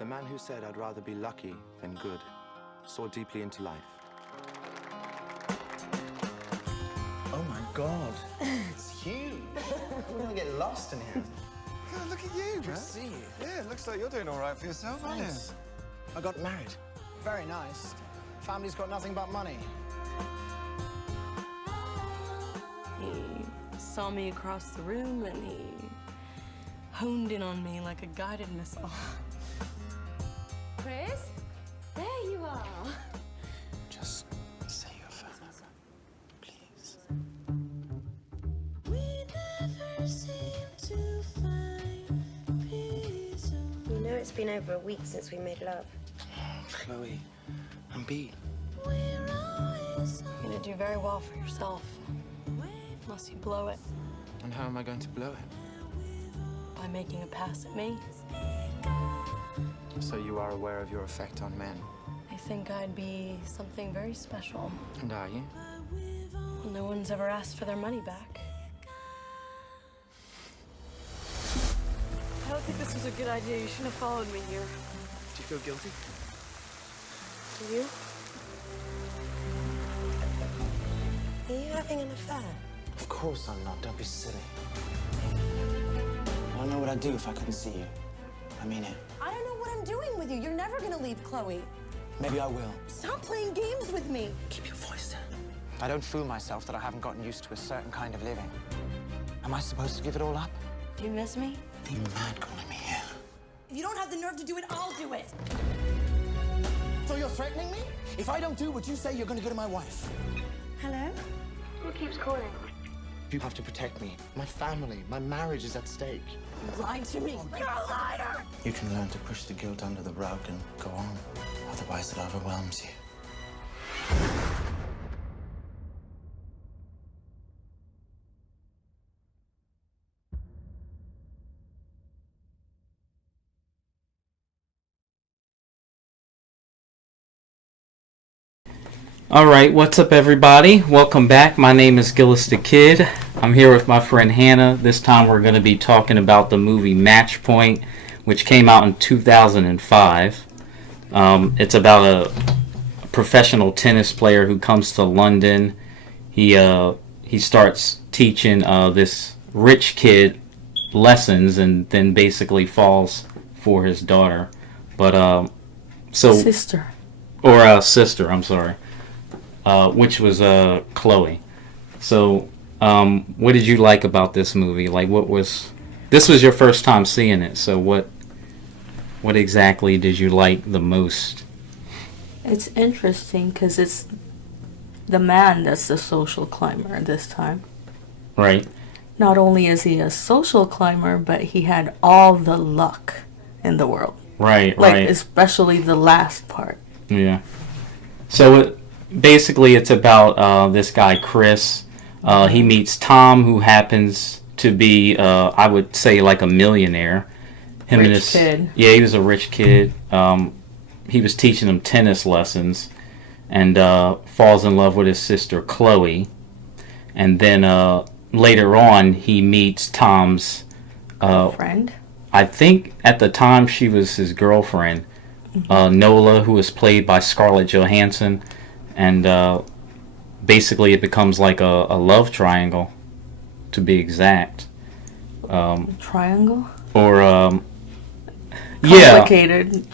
The man who said I'd rather be lucky than good saw deeply into life. Oh my God, it's huge. We're gonna get lost in here. God, look at you, man. Good to see you. Yeah, it looks like you're doing all right for yourself, aren't you? Thanks. I got married. Very nice. Family's got nothing but money. He saw me across the room and he honed in on me like a guided missile. Chris? There you are. Just say your phone number, please. We never seem to find peace. You know it's been over a week since we made love. Oh, Chloe, I'm beat. We're always You're gonna do very well for yourself, unless you blow it And how am I going to blow it? by making a pass at me. So you are aware of your effect on men. I think I'd be something very special. And are you? Well, no one's ever asked for their money back. I don't think this was a good idea. You shouldn't have followed me here. Do you feel guilty? Do you? Are you having an affair? Of course I'm not. Don't be silly. I don't know what I'd do if I couldn't see you. I mean it. I don't know what I'm doing with you. You're never gonna leave Chloe. Maybe I will. Stop playing games with me. Keep your voice down. I don't fool myself that I haven't gotten used to a certain kind of living. Am I supposed to give it all up? Do you miss me? Are you mad calling me here? If you don't have the nerve to do it, I'll do it. So you're threatening me? If I don't do what you say, you're going to go to my wife. Hello? Who keeps calling? You have to protect me. My family, my marriage is at stake. You lied to me. You're a liar. You can learn to push the guilt under the rug and go on. Otherwise, it overwhelms you. Alright, what's up everybody? Welcome back. My name is Gillis the Kid. I'm here with my friend Hannah. This time we're going to be talking about the movie Match Point, which came out in 2005. It's about a professional tennis player who comes to London. He starts teaching this rich kid lessons and then basically falls for his daughter. But Sister. Or sister, I'm sorry. Which was Chloe. So, what did you like about this movie? Like, this was your first time seeing it, so what exactly did you like the most? It's interesting because it's the man that's the social climber this time. Right. Not only is he a social climber, but he had all the luck in the world. Right, like, right. Especially the last part. Yeah. So, basically, it's about this guy, Chris. He meets Tom, who happens to be, I would say, like a millionaire. Rich kid. Yeah, he was a rich kid. He was teaching him tennis lessons and falls in love with his sister, Chloe. And then later on, he meets Tom's friend. I think at the time she was his girlfriend, Nola, who was played by Scarlett Johansson. And basically it becomes like a love triangle, to be exact. Triangle? Or, complicated.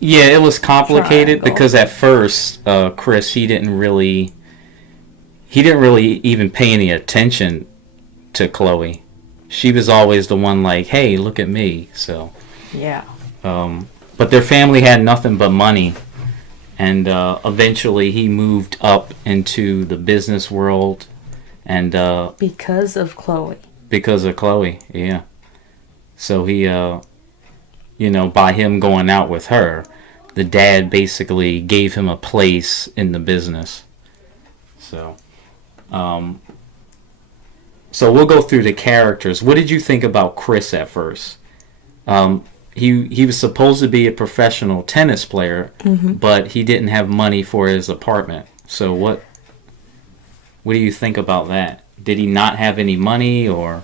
Yeah, it was complicated Triangle. because at first, Chris, he didn't really even pay any attention to Chloe. She was always the one like, hey, look at me. So, yeah. But their family had nothing but money. And eventually he moved up into the business world. And Because of Chloe. Because of Chloe, yeah. So he, by him going out with her, the dad basically gave him a place in the business. So, so we'll go through the characters. What did you think about Chris at first? He was supposed to be a professional tennis player, but he didn't have money for his apartment. So what do you think about that? Did he not have any money, or?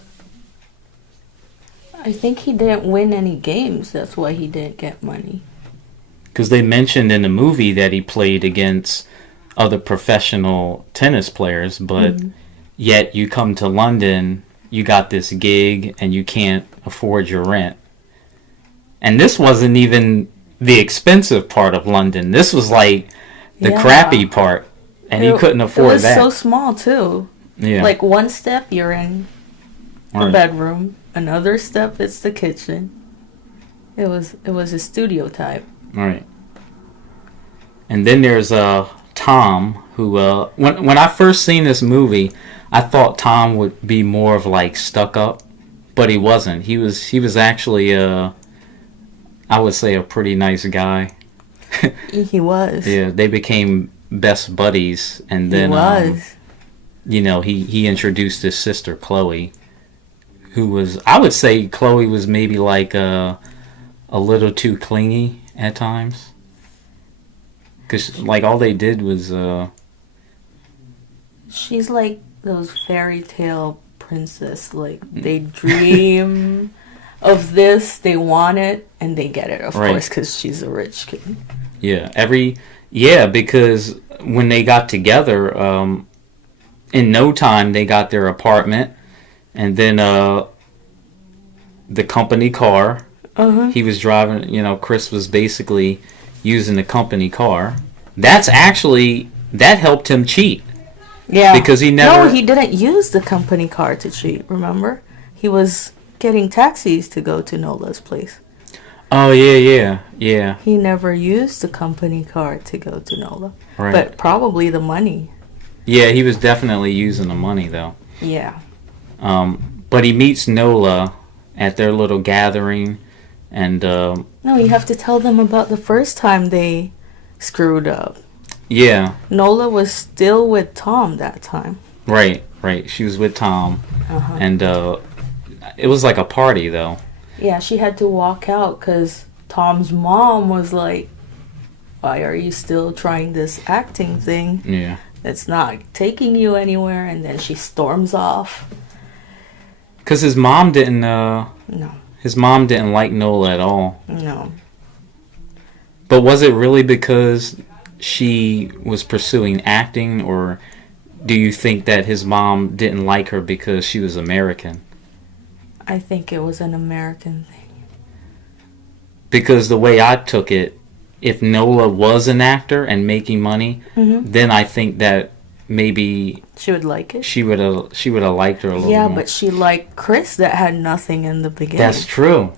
I think he didn't win any games. That's why he didn't get money. Because they mentioned in the movie that he played against other professional tennis players, but yet you come to London, you got this gig, and you can't afford your rent. And this wasn't even the expensive part of London. This was like the crappy part, and he couldn't afford that. It was so small too. Yeah. Like one step, you're in a Right. bedroom. Another step, it's the kitchen. It was a studio type. Right. And then there's Tom, who when I first seen this movie, I thought Tom would be more of like stuck up, but he wasn't. He was actually I would say a pretty nice guy. He was. Yeah, they became best buddies, and then he was. He introduced his sister Chloe, who was, I would say Chloe was maybe like a little too clingy at times. Because, like, all they did was... She's like those fairy tale princess. Like, they dream of this, they want it, and they get it, of course, because she's a rich kid. Yeah, because when they got together, in no time, they got their apartment, and then the company car. He was driving, Chris was basically using the company car. That helped him cheat. Yeah. Because he never... No, he didn't use the company car to cheat, remember? He was getting taxis to go to Nola's place. Oh, yeah. He never used the company car to go to Nola. Right. But probably the money. Yeah, he was definitely using the money, though. Yeah. But he meets Nola at their little gathering, and... No, you have to tell them about the first time they screwed up. Yeah. Nola was still with Tom that time. Right. She was with Tom. And it was like a party, though. Yeah, she had to walk out because Tom's mom was like, why are you still trying this acting thing? Yeah. It's not taking you anywhere. And then she storms off. Because his mom didn't... No. His mom didn't like Nola at all. No. But was it really because she was pursuing acting, or do you think that his mom didn't like her because she was American? I think it was an American thing. Because the way I took it, if Nola was an actor and making money, then I think that maybe she would like it. She would have liked her a little more. Yeah, but she liked Chris that had nothing in the beginning. That's true.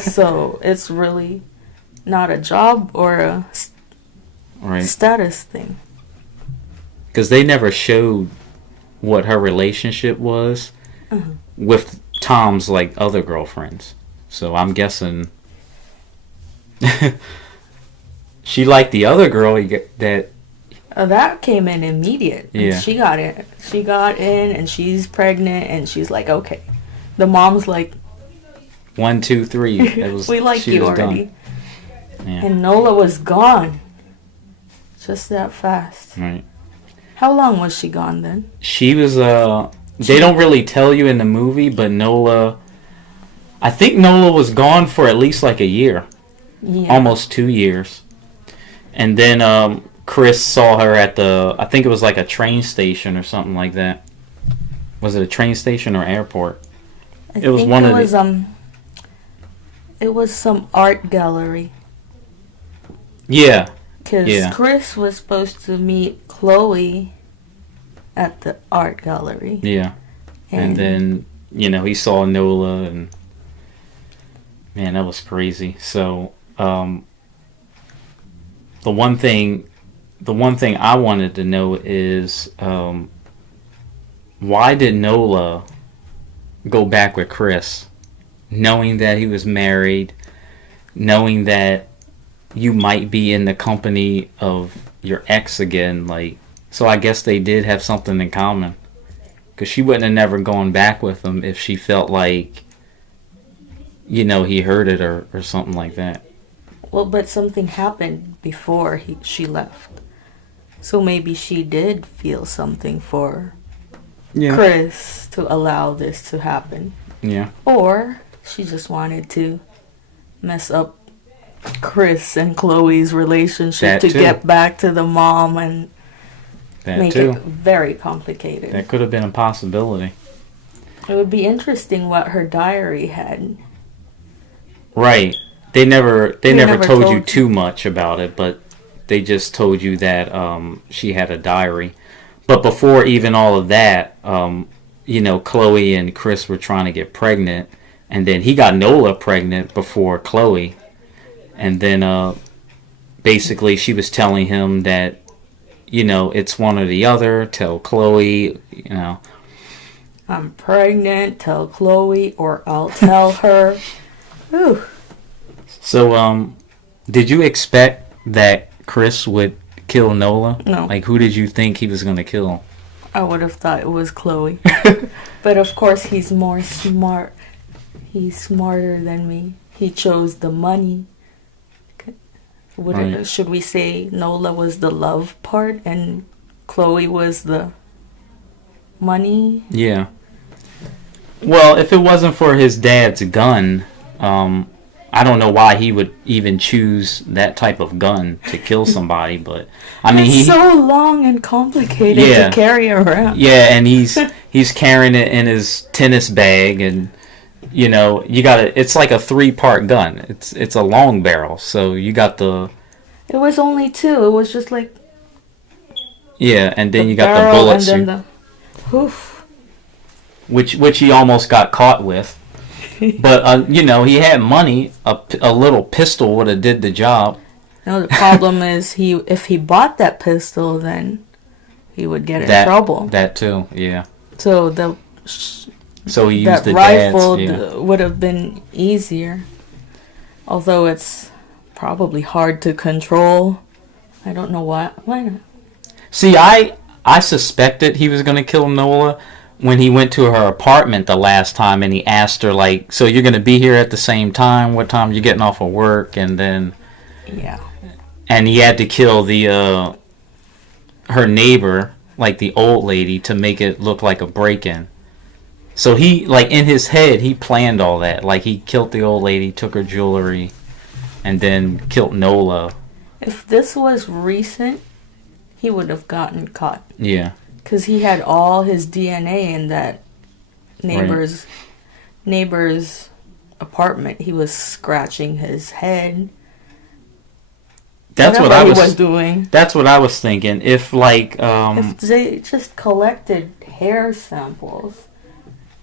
So it's really not a job or a status thing. Because they never showed what her relationship was with Tom's like other girlfriends. So I'm guessing she liked the other girl that. That came in immediate. Yeah. She got in. She got in, and she's pregnant, and she's like, okay. The mom's like, 1, 2, 3. It was, we like you already. Yeah. And Nola was gone. Just that fast. Right. How long was she gone then? She was, they don't really tell you in the movie, but I think Nola was gone for at least like a year. Yeah. Almost 2 years. And then, Chris saw her at I think it was like a train station or something like that. Was it a train station or airport? It was some art gallery. Yeah. Because Chris was supposed to meet Chloe at the art gallery. Yeah. And then, he saw Nola, and man, that was crazy. So, the one thing I wanted to know is, why did Nola go back with Chris, knowing that he was married, knowing that you might be in the company of your ex again? Like, so I guess they did have something in common, because she wouldn't have never gone back with him if she felt like, he hurted her or something like that. Well, but something happened before she left. So maybe she did feel something for Chris to allow this to happen. Yeah. Or she just wanted to mess up Chris and Chloe's relationship That to too. get back to the mom and That make too. it very complicated. That could have been a possibility. It would be interesting what her diary had. Right. They never never told you told you. too much about it, but they just told you that she had a diary. But before even all of that, Chloe and Chris were trying to get pregnant, and then he got Nola pregnant before Chloe. And then basically she was telling him that, it's one or the other, tell Chloe, I'm pregnant, tell Chloe, or I'll tell her. Ooh. So, did you expect that Chris would kill Nola? No. Like, who did you think he was going to kill? I would have thought it was Chloe. But of course he's more smart. He's smarter than me. He chose the money. Right. Should we say Nola was the love part and Chloe was the money? Yeah. Well, if it wasn't for his dad's gun, I don't know why he would even choose that type of gun to kill somebody, but I mean, It's so long and complicated Yeah. to carry around. yeah, and he's carrying it in his tennis bag, and it's like a 3-part gun. It's a long barrel, so you got the It was only 2. It was just like and then you got the barrel bullets, and then oof. which he almost got caught with. But he had money. A little pistol would have did the job. No, the problem is if he bought that pistol, then he would get in trouble. That too, yeah. So So he used that the rifle dad's. Yeah. would have been easier. Although it's probably hard to control. I don't know why. Why not? See, I suspected he was gonna kill Nola when he went to her apartment the last time, and he asked her like, "So you're gonna be here at the same time? What time are you getting off of work?" And then Yeah. and he had to kill the her neighbor, like the old lady, to make it look like a break-in. So he, like, in his head, he planned all that. Like, he killed the old lady, took her jewelry, and then killed Nola. If this was recent, he would have gotten caught. Yeah. Because he had all his DNA in that neighbor's apartment. He was scratching his head. That's what Whatever I he was was doing. That's what I was thinking. If, like, If they just collected hair samples.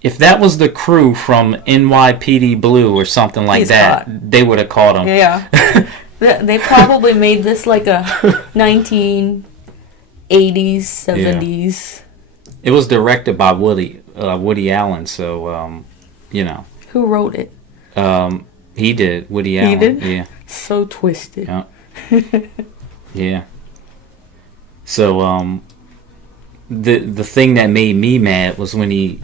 if that was the crew from NYPD Blue or something like He's that, caught. they would have caught him. Yeah. They probably made this like a 1980s, 70s. It was directed by Woody Allen, so, Who wrote it? he did, Woody Allen. He did? Yeah. So twisted. Yeah. Yeah. So the thing that made me mad was when he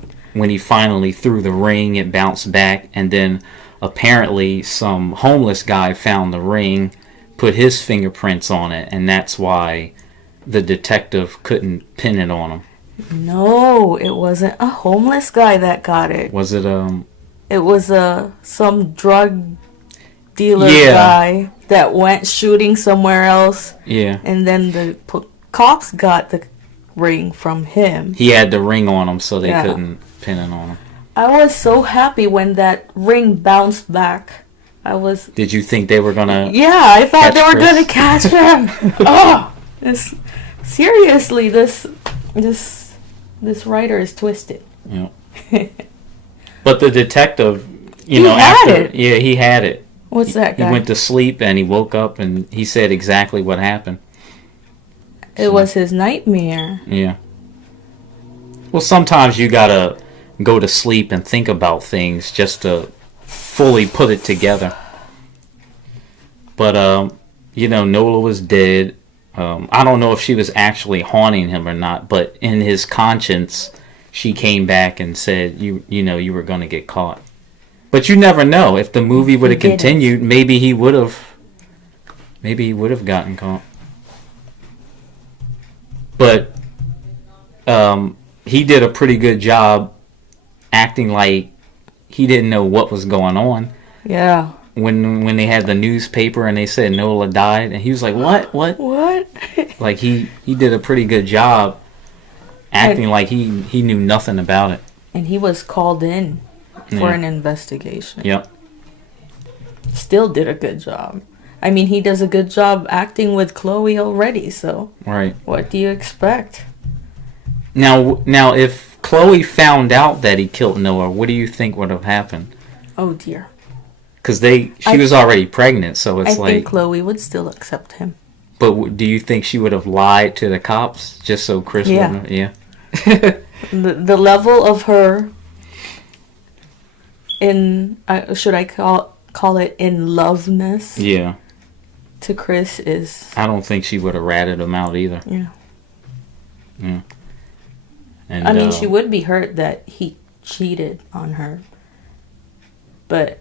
finally threw the ring, it bounced back, and then apparently some homeless guy found the ring, put his fingerprints on it, and that's why the detective couldn't pin it on him. No, it wasn't a homeless guy that got it. Was it It was some drug dealer Yeah. guy that went shooting somewhere else, yeah. and then the cops got the ring from him. He had the ring on him, so they Yeah. couldn't pin it on him. I was so happy when that ring bounced back. I was. Did you think they were gonna? Yeah, I thought Catch they were Chris? gonna catch him. Oh, seriously, this writer is twisted. Yeah. But the detective, He had it. Yeah, he had it. What's that He guy? went to sleep and he woke up and he said exactly what happened. It was his nightmare. Yeah. Well, sometimes you gotta go to sleep and think about things just to fully put it together. But Nola was dead. I don't know if she was actually haunting him or not, but in his conscience, she came back and said, you were gonna get caught. But you never know. If the movie would have He didn't. continued, maybe he would have gotten caught. But he did a pretty good job acting like he didn't know what was going on. Yeah. when they had the newspaper and they said Nola died, and he was like, what? Like he did a pretty good job acting like he knew nothing about it. And he was called in for an investigation. Yep. Still did a good job. I mean, he does a good job acting with Chloe already, so Right. what do you expect? Now if Chloe found out that he killed Nola, what do you think would have happened? Oh dear. Because she was already pregnant, so it's I like... think Chloe would still accept him. But do you think she would have lied to the cops just so Chris wouldn't? Yeah. The level of her in... should I call it in loveness? Yeah. To Chris is... I don't think she would have ratted him out either. Yeah. Yeah. And, I mean, she would be hurt that he cheated on her. But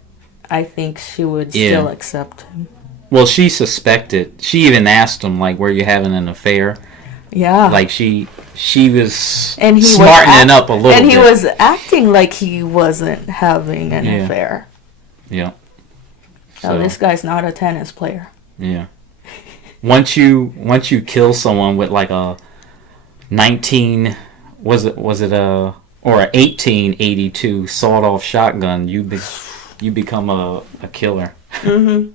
I think she would still accept him. Well, she suspected. She even asked him, like, were you having an affair? Yeah. Like, she was and smartening up a little bit. And he was acting like he wasn't having an affair. Yeah. So this guy's not a tennis player. Yeah. Once you kill someone with like a 1882 sawed-off shotgun, you become a killer. Mm-hmm.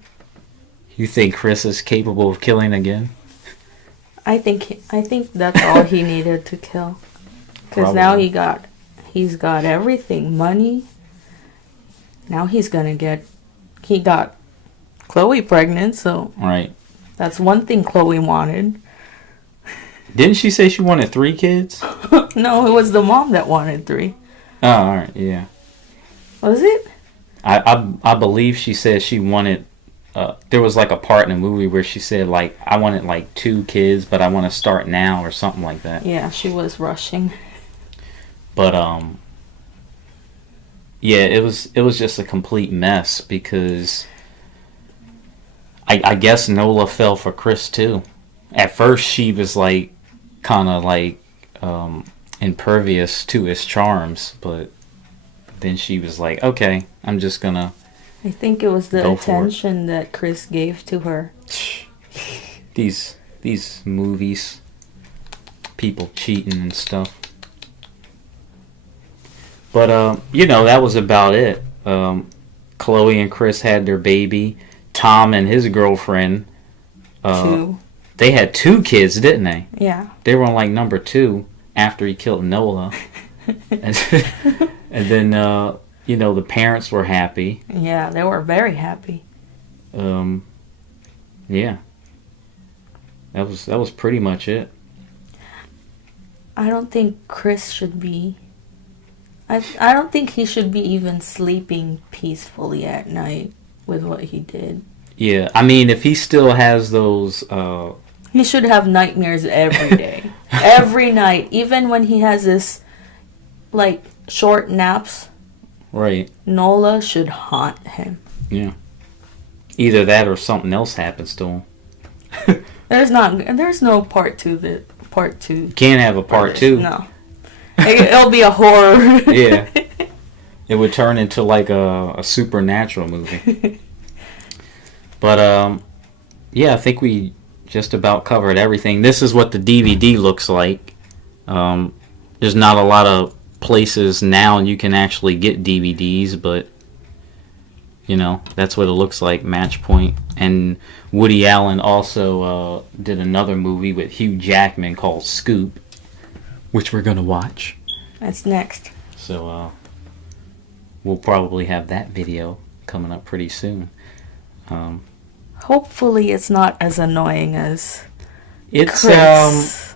You think Chris is capable of killing again? I think that's all he needed to kill. Because now he's got everything, money. Now he got Chloe pregnant, so right. That's one thing Chloe wanted. Didn't she say she wanted 3 kids? No, it was the mom that wanted 3. Oh, all right, yeah. Was it? I believe she said she wanted. There was like a part in the movie where she said like I wanted like 2 kids, but I want to start now or something like that. Yeah, she was rushing. But yeah, it was just a complete mess because I guess Nola fell for Chris too. At first, she was like kind of like impervious to his charms, but then she was like, okay, I'm just gonna. I think it was the attention that Chris gave to her. These movies, people cheating and stuff. But that was about it. Chloe and Chris had their baby. Tom and his girlfriend. 2. They had 2 kids, didn't they? Yeah. They were on like number 2 after he killed Nola. and then the parents were happy. Yeah, they were very happy. Yeah. That was pretty much it. I don't think Chris should be. I don't think he should be even sleeping peacefully at night with what he did. Yeah, I mean, if he still has those. He should have nightmares every day, every night, even when he has this, like, short naps. Right. Nola should haunt him. Yeah. Either that or something else happens to him. There's no part 2. Part 2. You can't have a part 2. No. It'll be a horror. Yeah. It would turn into like a supernatural movie. But yeah, I think we just about covered everything. This is what the DVD looks like. There's not a lot of places now you can actually get DVDs, but that's what it looks like. Match Point. And Woody Allen also did another movie with Hugh Jackman called Scoop, which we're gonna watch. That's next. So we'll probably have that video coming up pretty soon. Hopefully it's not as annoying as it's Chris.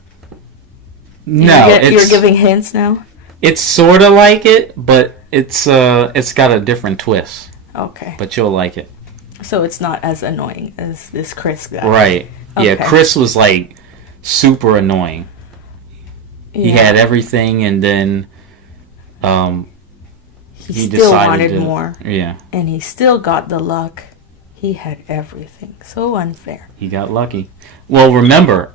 No, you're giving hints now? It's sort of like it, but it's got a different twist. Okay. But you'll like it. So it's not as annoying as this Chris guy. Right. Yeah, Okay. Chris was like super annoying. He had everything, and then he still decided wanted more. Yeah. And he still got the luck. He had everything. So unfair. He got lucky. Well, remember,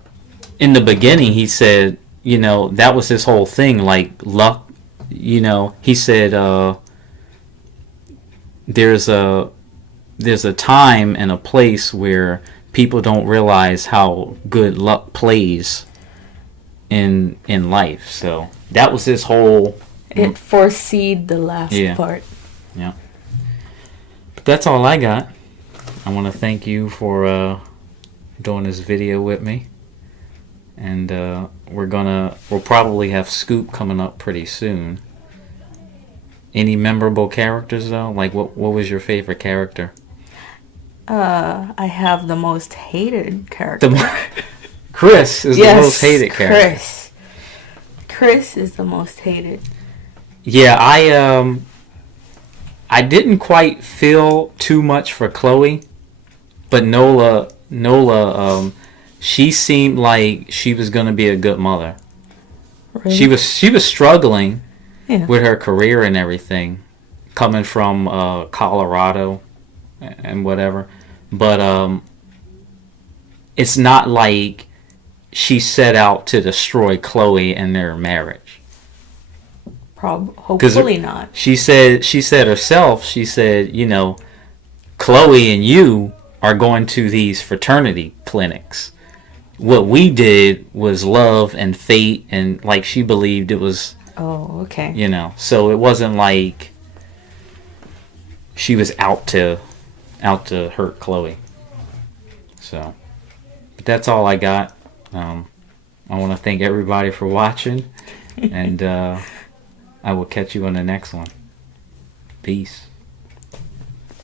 in the beginning, he said, that was his whole thing, like luck. He said, there's there's a time and a place where people don't realize how good luck plays in life. So that was his whole. It foreseed the last part. Yeah. But that's all I got. I want to thank you for doing this video with me. And we'll probably have Scoop coming up pretty soon. Any memorable characters though? Like what was your favorite character? I have the most hated character. Chris is the most hated character. Chris is the most hated. Yeah, I didn't quite feel too much for Chloe, but Nola, she seemed like she was gonna be a good mother. Really? She was struggling with her career and everything, coming from Colorado and whatever. But it's not like she set out to destroy Chloe and their marriage. Hopefully not. She said herself, you know, Chloe and you are going to these fraternity clinics. What we did was love and fate, and like she believed it was. Oh, okay. You know, so it wasn't like she was out to hurt Chloe. So, but that's all I got. I want to thank everybody for watching, and I will catch you on the next one. Peace.